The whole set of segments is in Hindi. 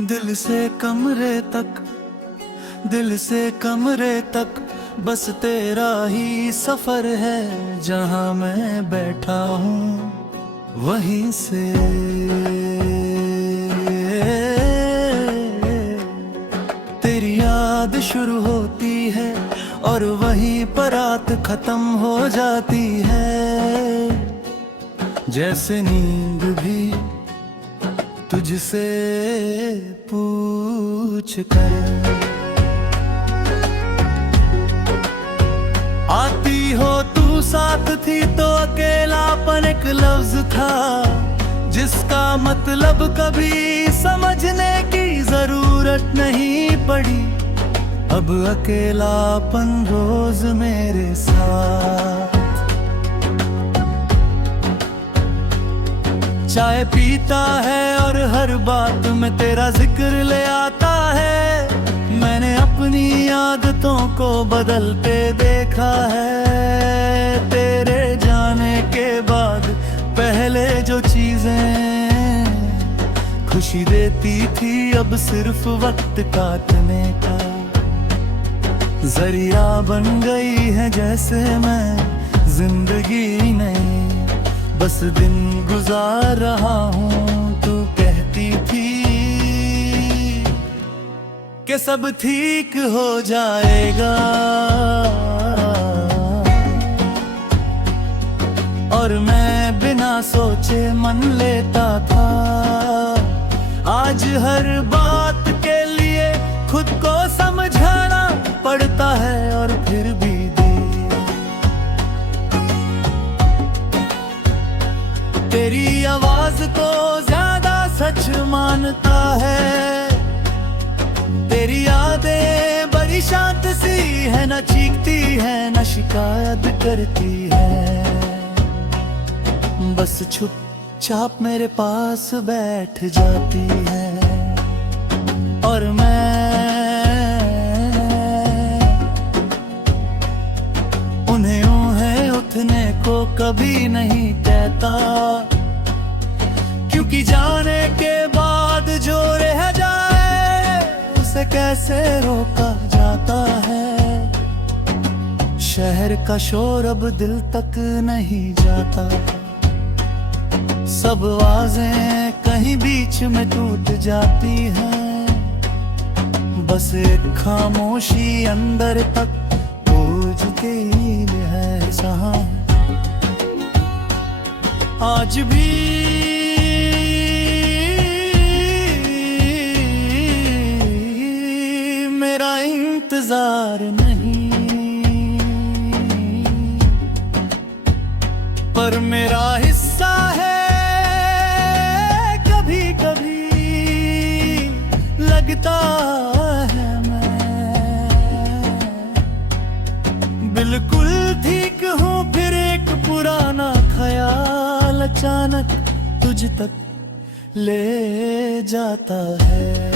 दिल से कमरे तक, दिल से कमरे तक बस तेरा ही सफर है। जहां मैं बैठा हूँ वहीं से तेरी याद शुरू होती है और वहीं पर रात खत्म हो जाती है। जैसे नींद भी तुझसे पूछ कर आती हो तू, साथ थी तो अकेलापन एक लफ्ज था जिसका मतलब कभी समझने की जरूरत नहीं पड़ी। अब अकेलापन रोज मेरे साथ, चाय पीता है और हर बात में तेरा जिक्र ले आता है। मैंने अपनी आदतों को बदलते देखा है। तेरे जाने के बाद पहले जो चीजें खुशी देती थी अब सिर्फ वक्त काटने का जरिया बन गई है। जैसे मैं जिंदगी नहीं बस दिन गुजार रहा हूँ। तू कहती थी कि सब ठीक हो जाएगा और मैं बिना सोचे मन लेता था। आज हर बात के लिए खुद को समझाना पड़ता है और फिर भी तेरी आवाज को ज्यादा सच मानता है। तेरी यादें बड़ी शांत सी है, न चीखती है न शिकायत करती है। बस चुपचाप मेरे पास बैठ जाती है और मैं उन्हें यूं है उठने को कभी नहीं कहता, क्योंकि जाने के बाद जो रह जाए उसे कैसे रोका जाता है। शहर का शोर अब दिल तक नहीं जाता, सब आवाजें कहीं बीच में टूट जाती हैं। बस एक खामोशी अंदर तक पूजती है सहां। आज भी मेरा इंतजार नहीं, पर मेरा हिस्सा है। कभी कभी लगता है मैं बिल्कुल ठीक हूँ, फिर एक पुराना ख्याल अचानक तुझ तक ले जाता है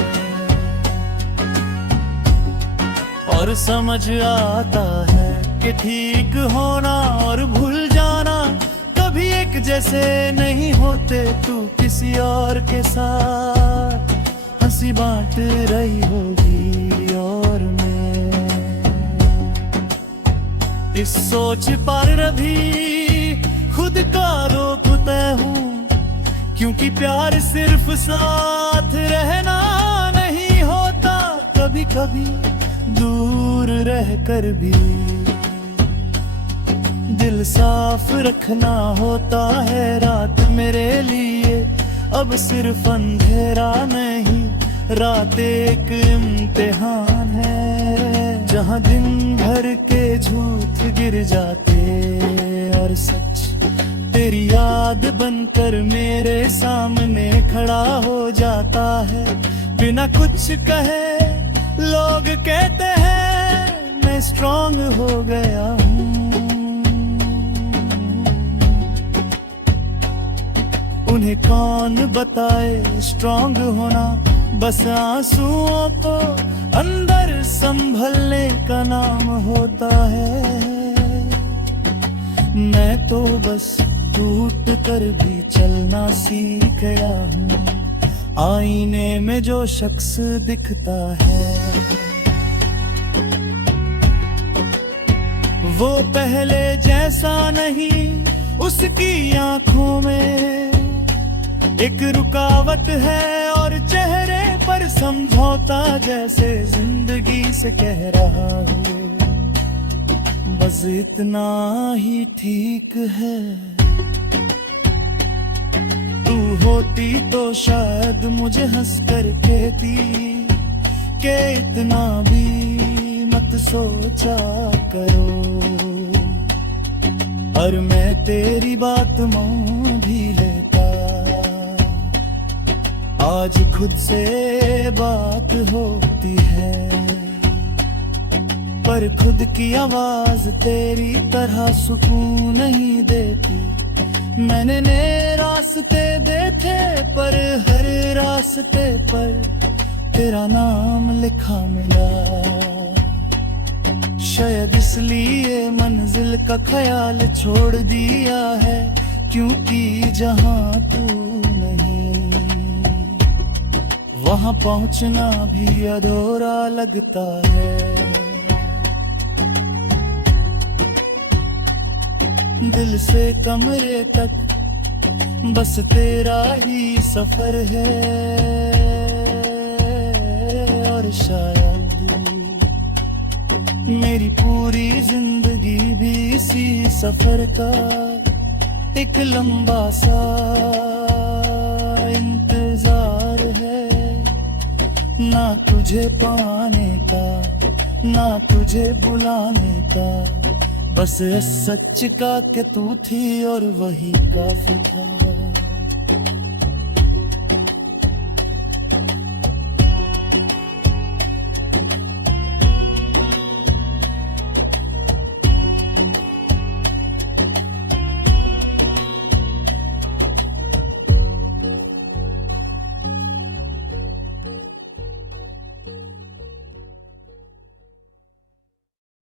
और समझ आता है कि ठीक होना और भूल जाना कभी एक जैसे नहीं होते। तू किसी और के साथ हंसी बांट रही होगी और मैं इस सोच पर अभी खुद का रोकता हूँ, क्योंकि प्यार सिर्फ साथ रहना नहीं होता, कभी कभी दूर रहकर भी दिल साफ रखना होता है। रात मेरे लिए अब सिर्फ अंधेरा नहीं, रात एक इम्तिहान है, जहां दिन भर के झूठ गिर जाते और सच तेरी याद बनकर मेरे सामने खड़ा हो जाता है। बिना कुछ कहे लोग कहते हैं मैं स्ट्रांग हो गया हूँ, उन्हें कौन बताए स्ट्रांग होना बस आंसुओं को अंदर संभलने का नाम होता है। मैं तो बस टूट कर भी चलना सीख गया हूँ, आईने में जो शख्स दिखता है वो पहले जैसा नहीं, उसकी आंखों में एक रुकावट है और चेहरे पर समझौता, जैसे जिंदगी से कह रहा हूँ बस इतना ही ठीक है। तू होती तो शायद मुझे हंस कर कहती कि इतना भी मत सोचा करो, और मैं तेरी बात मान भी लेता। आज खुद से बात होती है पर खुद की आवाज तेरी तरह सुकून नहीं देती। मैंने नए रास्ते देखे पर हर रास्ते पर तेरा नाम लिखा मिला। शायद इसलिए मंजिल का ख्याल छोड़ दिया है, क्योंकि जहां तू नहीं वहां पहुंचना भी अधूरा लगता है। दिल से कमरे तक बस तेरा ही सफर है, और शायद मेरी पूरी जिंदगी भी इसी सफर का एक लंबा सा इंतजार है। ना तुझे पाने का ना तुझे बुलाने का, बस इस सच का कि तू थी और वही काफी था।